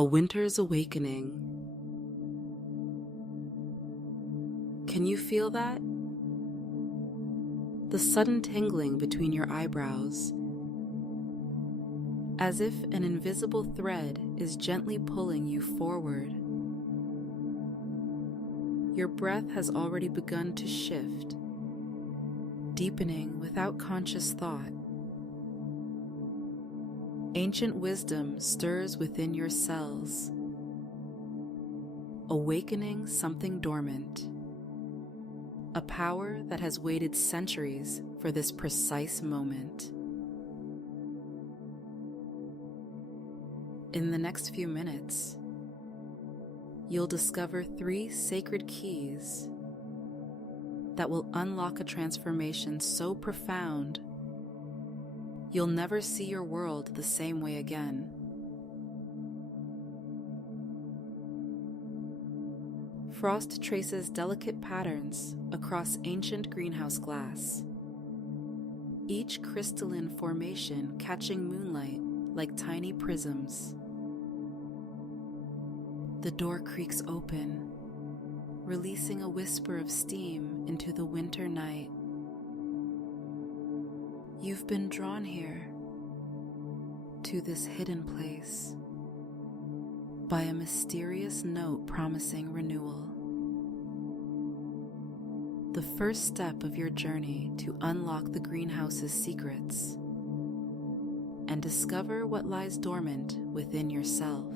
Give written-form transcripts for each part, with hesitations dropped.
A winter's awakening. Can you feel that? The sudden tingling between your eyebrows, as if an invisible thread is gently pulling you forward. Your breath has already begun to shift, deepening without conscious thought. Ancient wisdom stirs within your cells, awakening something dormant, a power that has waited centuries for this precise moment. In the next few minutes, you'll discover 3 sacred keys that will unlock a transformation so profound you'll never see your world the same way again. Frost traces delicate patterns across ancient greenhouse glass, each crystalline formation catching moonlight like tiny prisms. The door creaks open, releasing a whisper of steam into the winter night. You've been drawn here, to this hidden place, by a mysterious note promising renewal. The first step of your journey to unlock the greenhouse's secrets and discover what lies dormant within yourself.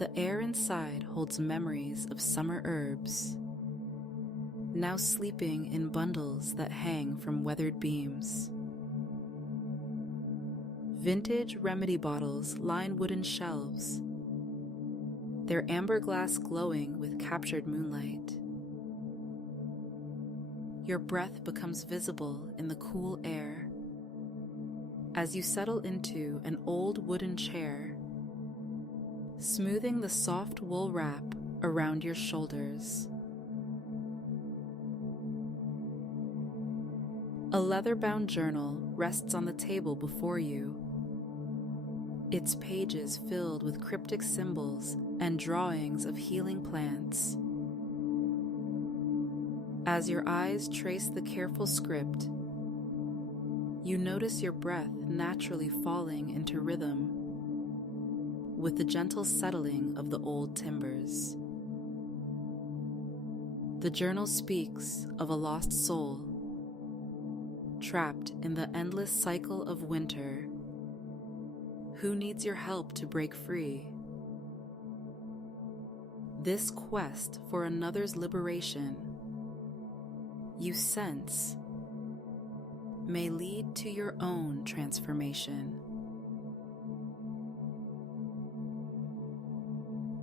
The air inside holds memories of summer herbs, now sleeping in bundles that hang from weathered beams. Vintage remedy bottles line wooden shelves, their amber glass glowing with captured moonlight. Your breath becomes visible in the cool air as you settle into an old wooden chair, smoothing the soft wool wrap around your shoulders. A leather-bound journal rests on the table before you, its pages filled with cryptic symbols and drawings of healing plants. As your eyes trace the careful script, you notice your breath naturally falling into rhythm with the gentle settling of the old timbers. The journal speaks of a lost soul, trapped in the endless cycle of winter, who needs your help to break free. This quest for another's liberation, you sense, may lead to your own transformation.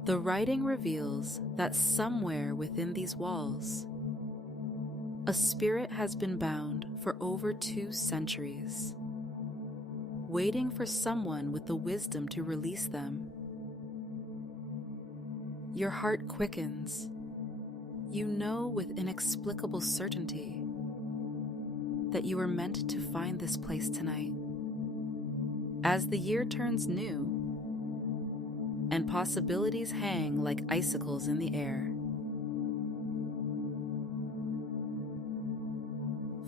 The writing reveals that somewhere within these walls, a spirit has been bound for over 2 centuries, waiting for someone with the wisdom to release them. Your heart quickens. You know with inexplicable certainty that you were meant to find this place tonight. As the year turns new and possibilities hang like icicles in the air,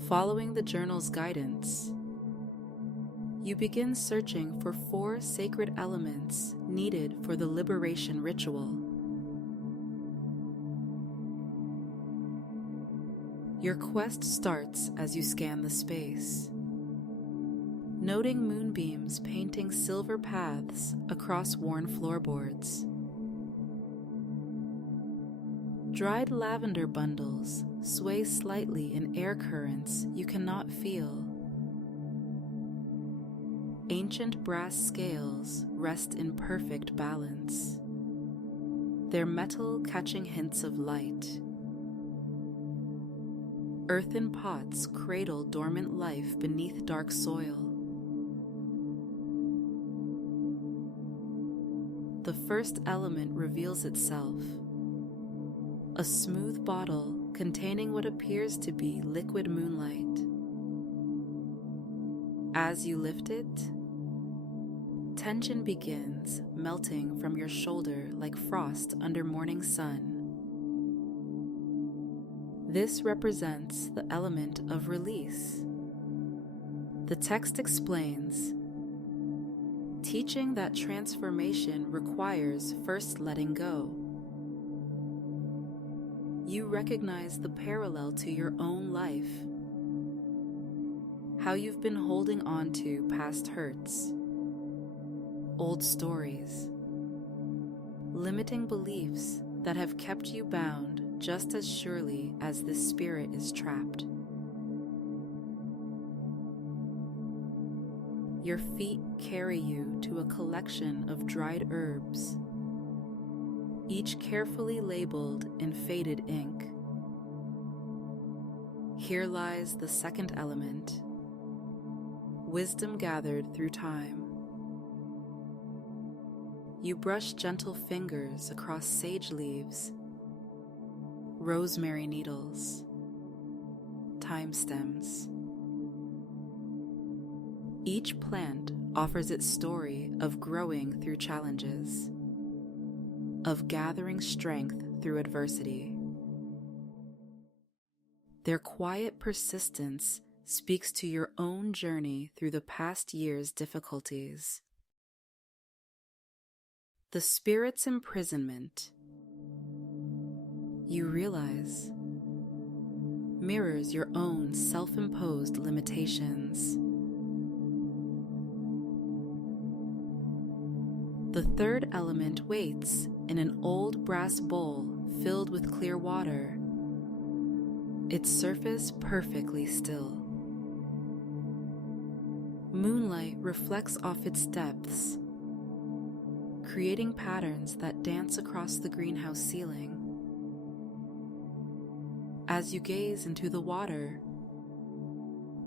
following the journal's guidance, you begin searching for 4 sacred elements needed for the liberation ritual. Your quest starts as you scan the space, noting moonbeams painting silver paths across worn floorboards. Dried lavender bundles sway slightly in air currents you cannot feel. Ancient brass scales rest in perfect balance, their metal catching hints of light. Earthen pots cradle dormant life beneath dark soil. The first element reveals itself, a smooth bottle containing what appears to be liquid moonlight. As you lift it, tension begins melting from your shoulder like frost under morning sun. This represents the element of release. The text explains, teaching that transformation requires first letting go. You recognize the parallel to your own life, how you've been holding on to past hurts, old stories, limiting beliefs that have kept you bound just as surely as this spirit is trapped. Your feet carry you to a collection of dried herbs, each carefully labeled in faded ink. Here lies the second element, wisdom gathered through time. You brush gentle fingers across sage leaves, rosemary needles, thyme stems. Each plant offers its story of growing through challenges, of gathering strength through adversity. Their quiet persistence speaks to your own journey through the past year's difficulties. The spirit's imprisonment, you realize, mirrors your own self-imposed limitations. The third element waits in an old brass bowl filled with clear water, its surface perfectly still. Moonlight reflects off its depths, creating patterns that dance across the greenhouse ceiling. As you gaze into the water,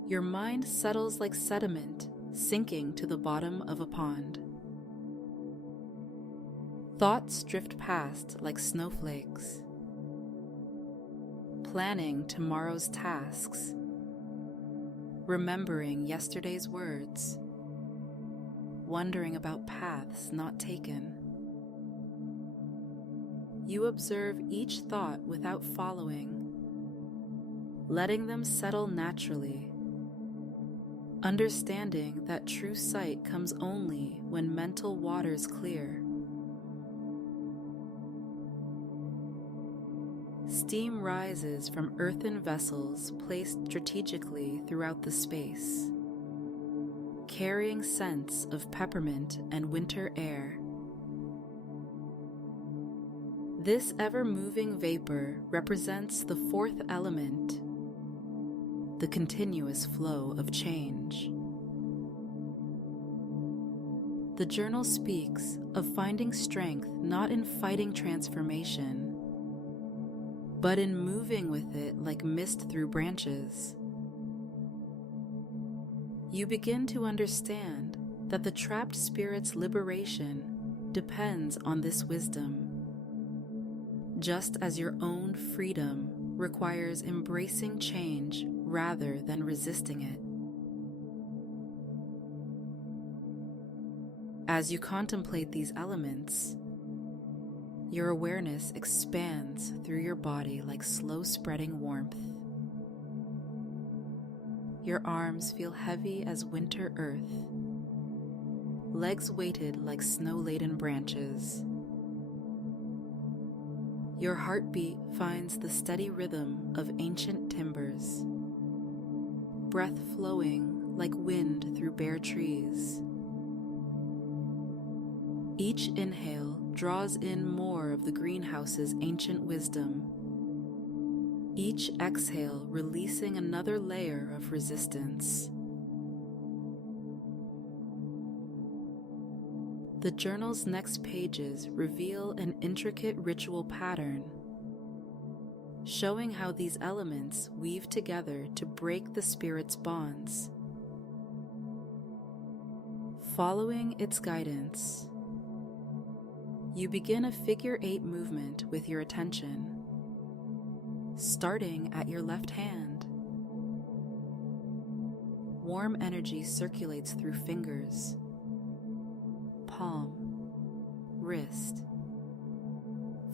your mind settles like sediment sinking to the bottom of a pond. Thoughts drift past like snowflakes, planning tomorrow's tasks, remembering yesterday's words, wondering about paths not taken. You observe each thought without following, letting them settle naturally, understanding that true sight comes only when mental waters clear. Steam rises from earthen vessels placed strategically throughout the space, carrying scents of peppermint and winter air. This ever-moving vapor represents the fourth element, the continuous flow of change. The journal speaks of finding strength not in fighting transformation, but in moving with it like mist through branches. You begin to understand that the trapped spirit's liberation depends on this wisdom, just as your own freedom requires embracing change rather than resisting it. As you contemplate these elements, your awareness expands through your body like slow-spreading warmth. Your arms feel heavy as winter earth, legs weighted like snow-laden branches. Your heartbeat finds the steady rhythm of ancient timbers, breath flowing like wind through bare trees. Each inhale draws in more of the greenhouse's ancient wisdom, each exhale releasing another layer of resistance. The journal's next pages reveal an intricate ritual pattern, showing how these elements weave together to break the spirit's bonds. Following its guidance, you begin a figure 8 movement with your attention, starting at your left hand. Warm energy circulates through fingers, wrist,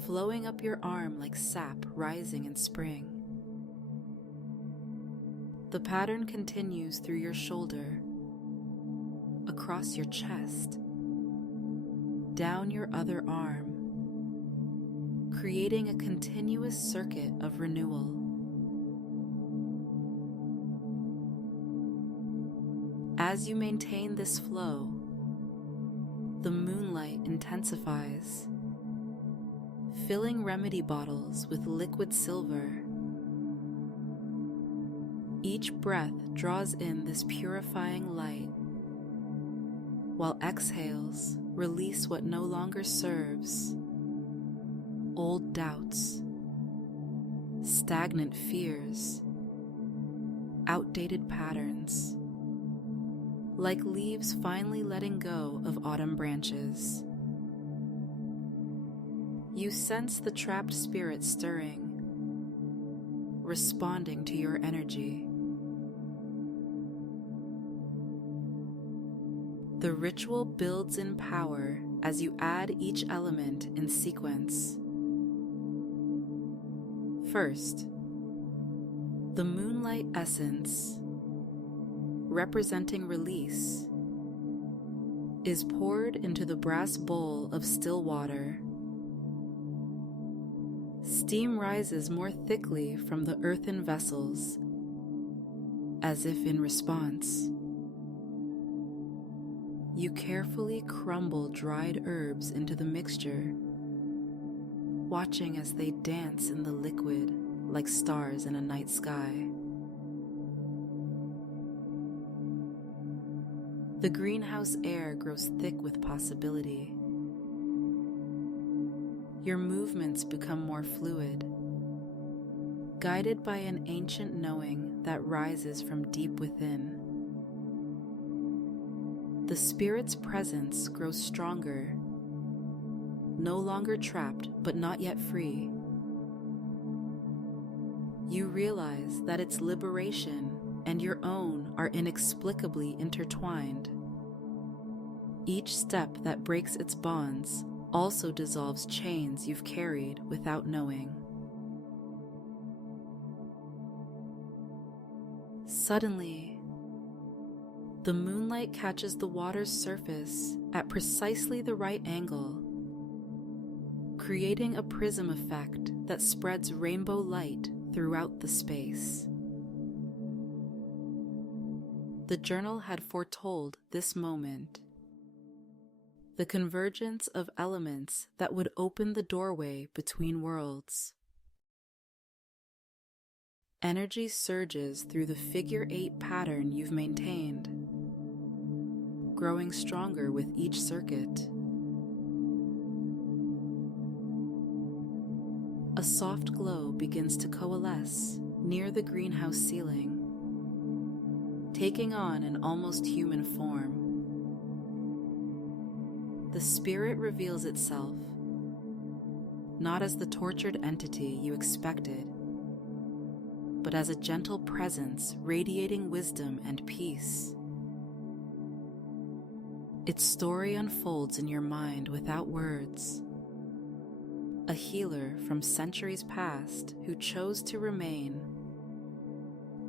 flowing up your arm like sap rising in spring. The pattern continues through your shoulder, across your chest, down your other arm, creating a continuous circuit of renewal. As you maintain this flow, the moonlight intensifies, filling remedy bottles with liquid silver. Each breath draws in this purifying light, while exhales release what no longer serves: old doubts, stagnant fears, outdated patterns, like leaves finally letting go of autumn branches. You sense the trapped spirit stirring, responding to your energy. The ritual builds in power as you add each element in sequence. First, the moonlight essence, representing release, is poured into the brass bowl of still water. Steam rises more thickly from the earthen vessels, as if in response. You carefully crumble dried herbs into the mixture, watching as they dance in the liquid like stars in a night sky. The greenhouse air grows thick with possibility. Your movements become more fluid, guided by an ancient knowing that rises from deep within. The spirit's presence grows stronger, no longer trapped but not yet free. You realize that its liberation and your own are inexplicably intertwined. Each step that breaks its bonds also dissolves chains you've carried without knowing. Suddenly, the moonlight catches the water's surface at precisely the right angle, creating a prism effect that spreads rainbow light throughout the space. The journal had foretold this moment, the convergence of elements that would open the doorway between worlds. Energy surges through the figure 8 pattern you've maintained, growing stronger with each circuit. A soft glow begins to coalesce near the greenhouse ceiling, taking on an almost human form. The spirit reveals itself, not as the tortured entity you expected, but as a gentle presence radiating wisdom and peace. Its story unfolds in your mind without words. A healer from centuries past who chose to remain,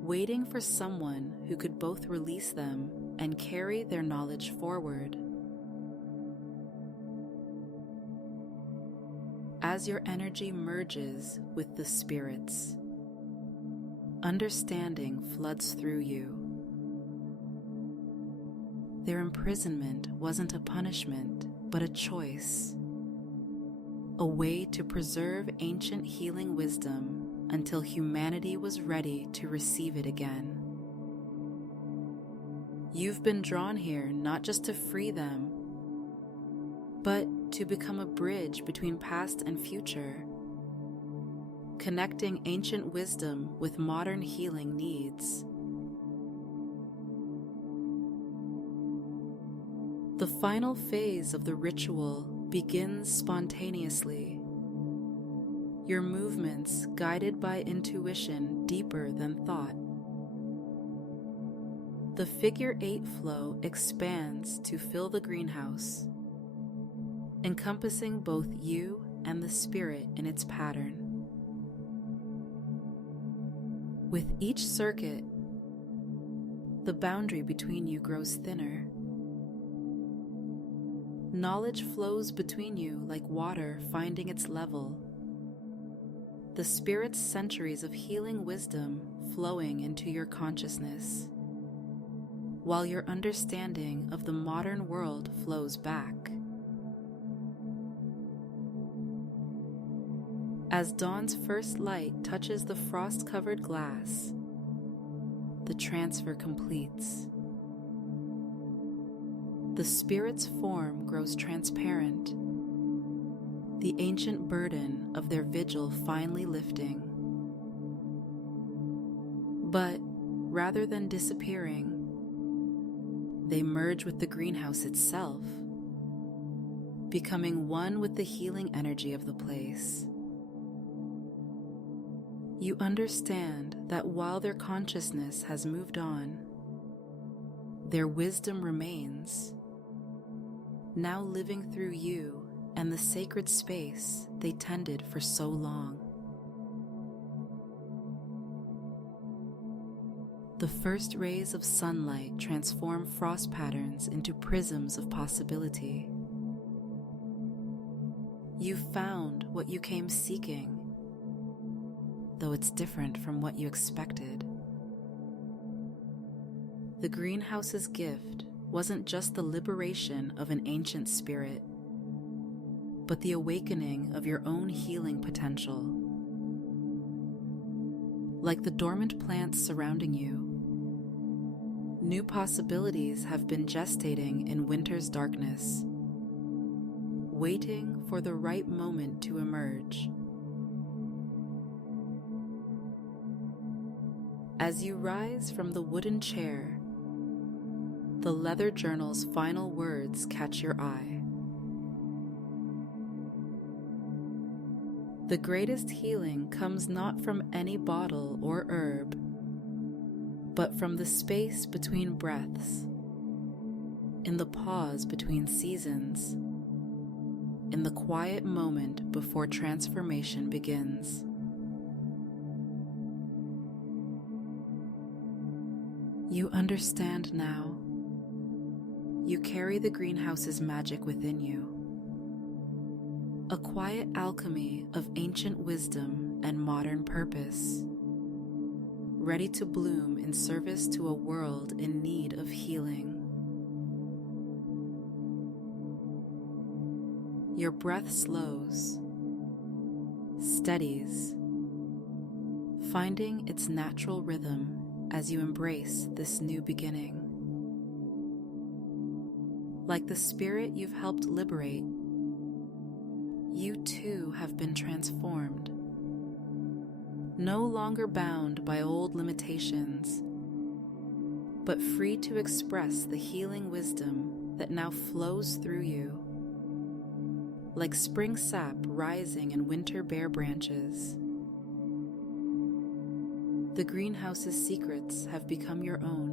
waiting for someone who could both release them and carry their knowledge forward. As your energy merges with the spirit's, understanding floods through you. Their imprisonment wasn't a punishment, but a choice, a way to preserve ancient healing wisdom until humanity was ready to receive it again. You've been drawn here not just to free them, but to become a bridge between past and future, connecting ancient wisdom with modern healing needs. The final phase of the ritual begins spontaneously, your movements guided by intuition deeper than thought. The figure 8 flow expands to fill the greenhouse, encompassing both you and the spirit in its pattern. With each circuit, the boundary between you grows thinner. Knowledge flows between you like water finding its level, the Spirit's centuries of healing wisdom flowing into your consciousness, while your understanding of the modern world flows back. As dawn's first light touches the frost-covered glass, the transfer completes. The Spirit's form grows transparent, the ancient burden of their vigil finally lifting. But rather than disappearing, they merge with the greenhouse itself, becoming one with the healing energy of the place. You understand that while their consciousness has moved on, their wisdom remains, now living through you and the sacred space they tended for so long. The first rays of sunlight transform frost patterns into prisms of possibility. You found what you came seeking, though it's different from what you expected. The greenhouse's gift wasn't just the liberation of an ancient spirit, but the awakening of your own healing potential. Like the dormant plants surrounding you, new possibilities have been gestating in winter's darkness, waiting for the right moment to emerge. As you rise from the wooden chair, the leather journal's final words catch your eye. The greatest healing comes not from any bottle or herb, but from the space between breaths, in the pause between seasons, in the quiet moment before transformation begins. You understand now. You carry the greenhouse's magic within you, a quiet alchemy of ancient wisdom and modern purpose, ready to bloom in service to a world in need of healing. Your breath slows, steadies, finding its natural rhythm as you embrace this new beginning. Like the spirit you've helped liberate, you too have been transformed, no longer bound by old limitations, but free to express the healing wisdom that now flows through you, like spring sap rising in winter bare branches. The greenhouse's secrets have become your own.